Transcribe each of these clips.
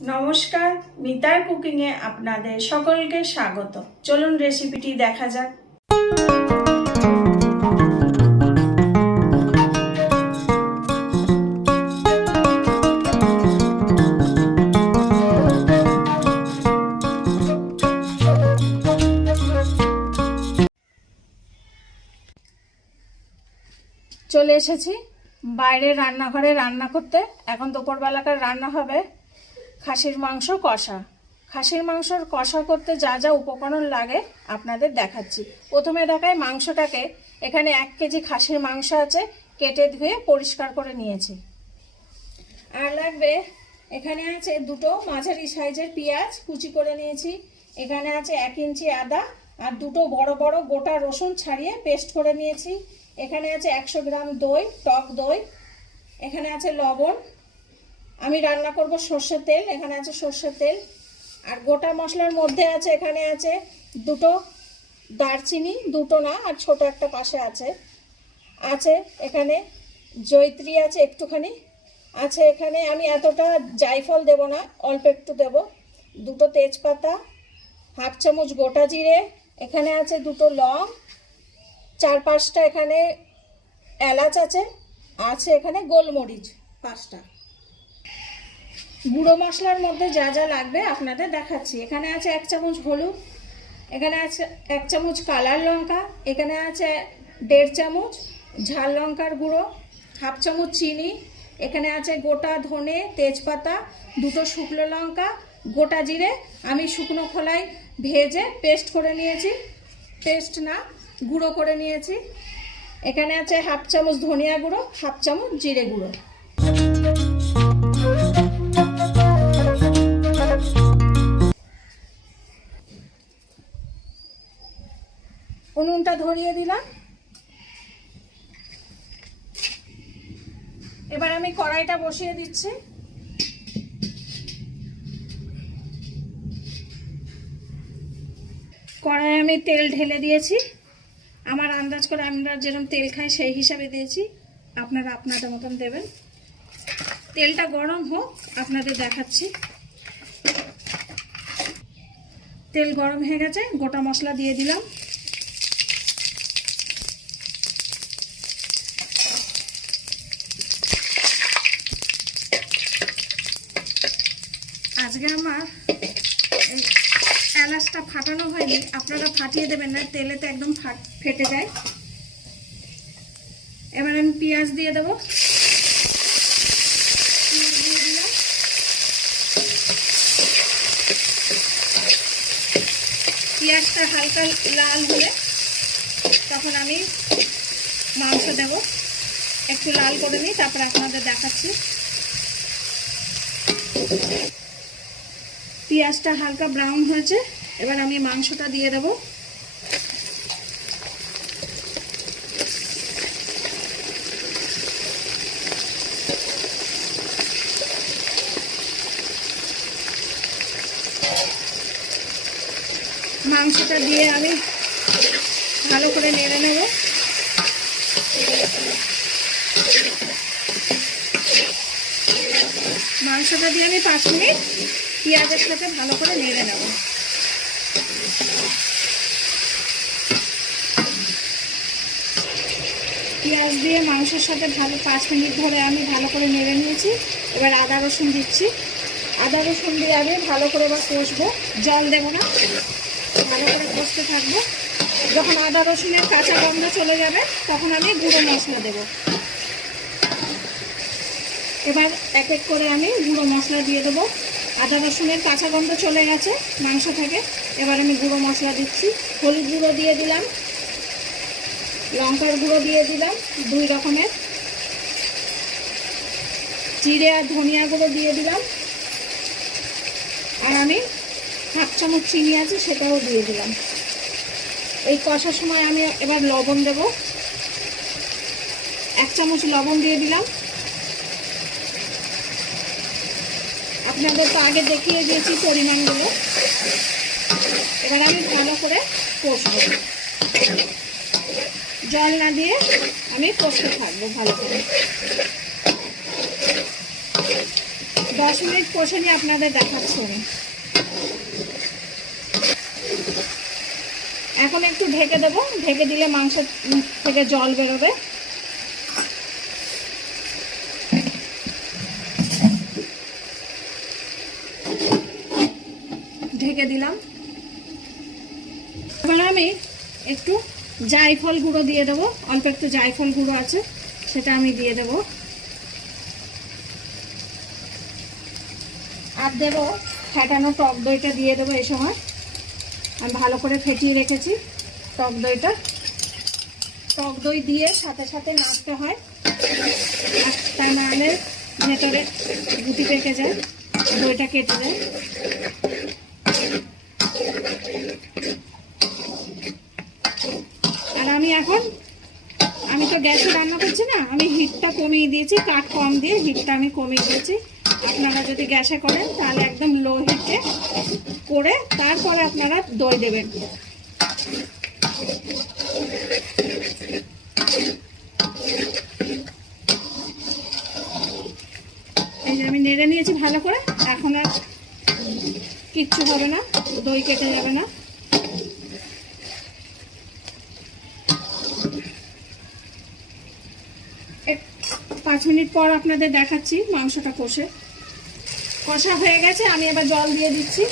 নমস্কার, মিতার কুকিংয়ে আপনাদের সকলকে স্বাগত। চলুন রেসিপিটি দেখা যাক। চলে এসেছি বাইরে রান্নাঘরে রান্না করতে। এখন দুপুরবেলাকার রান্না হবে খাসির মাংস কষা। খাসির মাংসর কষা করতে যা যা উপকরণ লাগে আপনাদের দেখাচ্ছি। প্রথমে দেখাই মাংসটাকে। এখানে 1 কেজি খাসির মাংস আছে, কেটে ধুয়ে পরিষ্কার করে নিয়েছি। আর লাগবে, এখানে আছে 2টো মাঝারি সাইজের পেঁয়াজ কুচি করে নিয়েছি। এখানে আছে 1 ইঞ্চি আদা আর 2টো বড় বড় গোটা রসুন ছাড়িয়ে পেস্ট করে নিয়েছি। এখানে আছে 100 গ্রাম দই, টক দই। এখানে আছে লবণ। আমি রান্না করব সর্ষের তেল, এখানে আছে সর্ষের তেল। আর গোটা মশলার মধ্যে আছে, এখানে আছে 2টো দারচিনি, 2টো না আর ছোট একটা পাশে আছে। এখানে জয়িত্রী আছে একটুখানি। আছে এখানে, আমি এতটা জায়ফল দেব না, অল্প একটু দেব। 2টো তেজপাতা, 1/2 চামচ গোটা জিরে। এখানে আছে 2টো লং, 4-5টা এখানে এলাচ আছে এখানে গোলমরিচ 5টা। গুঁড়ো মশলার মধ্যে যা যা লাগবে আপনাদের দেখাচ্ছি। এখানে আছে 1 চামচ হলুদ, এখানে আছে 1 চামচ কালার লঙ্কা, এখানে আছে 1.5 চামচ ঝাল লঙ্কার গুঁড়ো, 1/2 চামচ চিনি, এখানে আছে গোটা ধনে, তেজপাতা, 2টো শুকনো লঙ্কা, গোটা জিরে। আমি শুকনো খোলায় ভেজে পেস্ট করে নিয়েছি, পেস্ট না গুঁড়ো করে নিয়েছি। এখানে আছে 1/2 চামচ ধনিয়া গুঁড়ো, 1/2 চামচ জিরে গুঁড়ো। উনুনটা ধরিয়ে দিলাম। এবার আমি কড়াইটা বসিয়ে দিচ্ছি। কড়াই আমি তেল ঢেলে দিয়েছি। আমার আন্দাজ করে আমরা যেরকম তেল খাই সেই হিসাবে দিয়েছি, আপনারা আপনাদের মতন দেবেন। তেলটা গরম হোক, আপনাদের দেখাচ্ছি। তেল গরম হয়ে গেছে, গোটা মশলা দিয়ে দিলাম। আজকে আমার এলাচটা ফাটানো হয়নি, আপনারা ফাটিয়ে দেবেন না, তেলেতে একদম ফেটে যায়। এবার আমি পেঁয়াজ দিয়ে দেবো। পেঁয়াজটা হালকা লাল হলে তখন আমি মাংস দেব। একটু লাল করে নিই, তারপরে আপনাদের দেখাচ্ছি। পেঁয়াজটা হালকা ব্রাউন হয়েছে, এবার আমি মাংসটা দিয়ে দেব। মাংসটা দিয়ে আমি ভালো করে নেড়ে নেব। মাংসটা দিয়ে আমি 5 মিনিট পেঁয়াজের সাথে ভালো করে নেড়ে নেব। পেঁয়াজ দিয়ে মাংসের সাথে 5 মিনিট ধরে আমি ভালো করে নেড়ে নিয়েছি। এবার আদা রসুন দিচ্ছি। আদা রসুন দিয়ে আমি ভালো করে এবার কষবো, জল দেব না, ভালো করে কষতে থাকবো। যখন আদা রসুনের কাঁচা গন্ধ চলে যাবে তখন আমি গুঁড়ো মশলা দেব। এবার এক এক করে আমি গুঁড়ো মশলা দিয়ে দেবো। আদা রসুনের কাঁচা গন্ধ চলে গেছে মাংস থেকে। এবার আমি গুঁড়ো মশলা দিচ্ছি। হলুদ গুঁড়ো দিয়ে দিলাম, লঙ্কার গুঁড়ো দিয়ে দিলাম 2 রকমের, জিরে আর ধনিয়া গুঁড়ো দিয়ে দিলাম। আর আমি 1/2 চামচ চিনি আছে, সেটাও দিয়ে দিলাম। এই কষার সময় আমি এবার লবণ দেব। 1 চামচ লবণ দিয়ে দিলাম। আপনাদের তো আগে দেখিয়ে দিয়েছি পরিমাণগুলো। এবার আমি ভালো করে কষবো, জল না দিয়ে আমি কষতে থাকবো ভালো করে। 10 মিনিট কষে নিয়ে আপনাদের দেখাচ্ছি আমি। এখন একটু ঢেকে দেবো, ঢেকে দিলে মাংস থেকে জল বেরোবে। ঢেকে দিলাম। এবার আমি একটু জায়ফল গুঁড়ো দিয়ে দেবো, অল্প একটু জায়ফল গুঁড়ো আছে সেটা আমি দিয়ে দেবো। আর দেবো ফেটানো টক দইটা দিয়ে দেবো। এই সময় আমি ভালো করে ফেটিয়ে রেখেছি টক দইটা। টক দই দিয়ে সাথে সাথে নাড়তে হয়, তা নাহলে ভেতরে গুটি পেকে যায়, দইটা কেটে যায়। আর আমি তো গ্যাসে রান্না করছি না, আমি হিটটা কমিয়ে দিয়েছি, কাঠ কম দিয়ে হিটটা আমি কমিয়ে দিয়েছি। আপনারা যদি গ্যাসে করেন তাহলে একদম লো হিটে করে তারপরে আপনারা দই দেবেন। এই যে আমি নেড়ে নিয়েছি ভালো করে, এখন আর কিচ্ছু হবে না, দই কেটে যাবে না। এক 5 মিনিট পর আপনাদের দেখাচ্ছি মাংসটা কষা হয়ে গেছে। আমি এবার জল দিয়ে দিচ্ছি।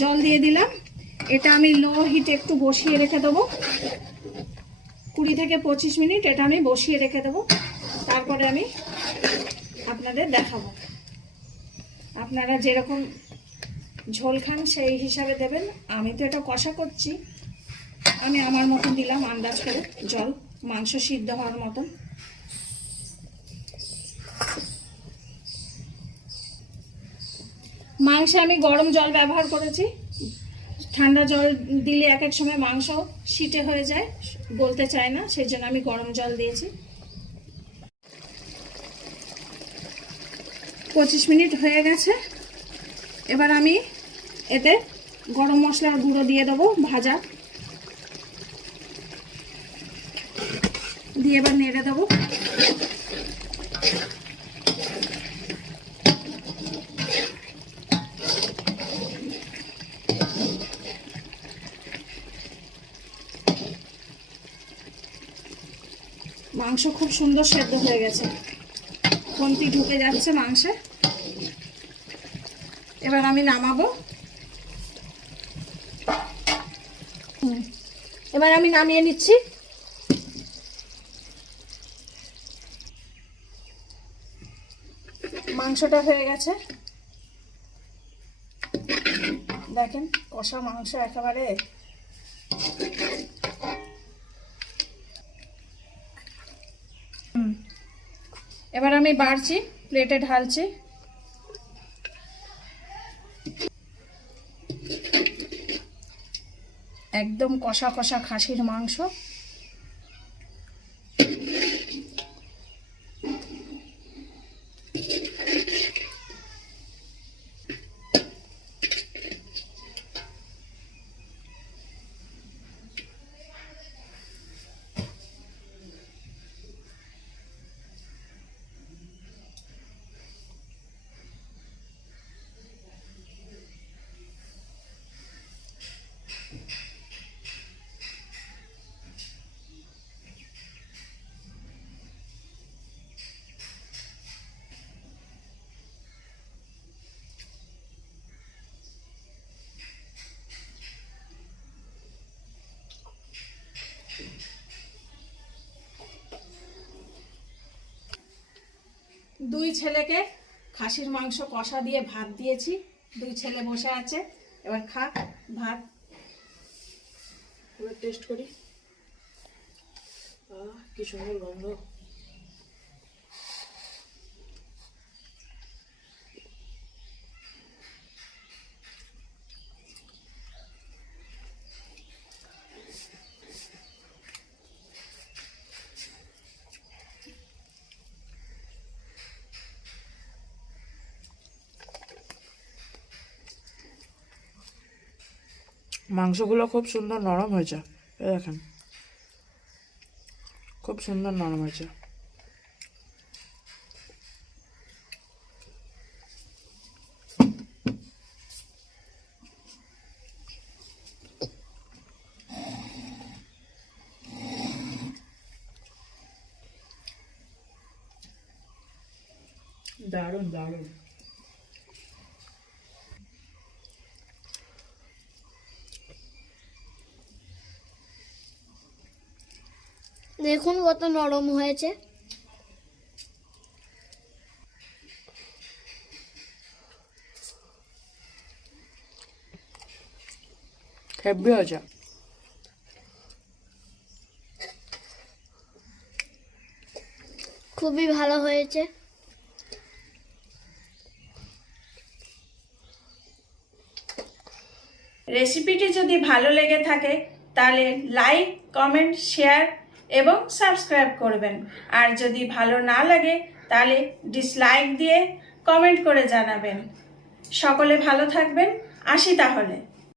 জল দিয়ে দিলাম। এটা আমি লো হিটে একটু বসিয়ে রেখে দেবো, 20 থেকে 25 মিনিট এটা আমি বসিয়ে রেখে দেবো। তারপরে আমি আপনাদের দেখাবো। আপনারা যেরকম ঝোল খান সেই হিসাবে দেবেন। আমি তো এটা কষা করছি, আমি আমার মতন দিলাম আন্দাজ করে জল, মাংস সিদ্ধ হওয়ার মতন। মাংসে আমি গরম জল ব্যবহার করেছি। ঠান্ডা জল দিলে এক এক সময় মাংস সিটে হয়ে যায়, বলতে চায় না, সেই জন্য আমি গরম জল দিয়েছি। 25 মিনিট হয়ে গেছে। এবার আমি এতে গরম মশলার গুঁড়ো দিয়ে দেবো ভাজা, দিয়ে এবার নেড়ে দেবো। মাংস খুব সুন্দর সেদ্ধ হয়ে গেছে, খুন্তি ঢুকে যাচ্ছে মাংসে। এবার আমি নামাবো। এবার আমি নামিয়ে নিচ্ছি। মাংসটা হয়ে গেছে, দেখেন কষা মাংস একেবারে। এবার আমি বাড়ছি, প্লেটে ঢালছি। একদম কষা কষা খাসির মাংস। দুই ছেলেকে খাসির মাংস কষা দিয়ে ভাত দিয়েছি, দুই ছেলে বসে আছে। এবার খা ভাত, এবার টেস্ট করি। কি সুন্দর গন্ধ। মাংসগুলো খুব সুন্দর নরম হয়েছে, এই দেখেন খুব সুন্দর নরম হয়েছে। দারুণ দারুণ। দেখুন কত নরম হয়েছে। হেভি হয়েছে। খুবই ভালো হয়েছে। রেসিপিটি যদি ভালো লেগে থাকে তাহলে লাইক, কমেন্ট, শেয়ার এবং সাবস্ক্রাইব করবেন। আর যদি ভালো না লাগে তাহলে ডিসলাইক দিয়ে কমেন্ট করে জানাবেন। সকলে ভালো থাকবেন, আসি তাহলে।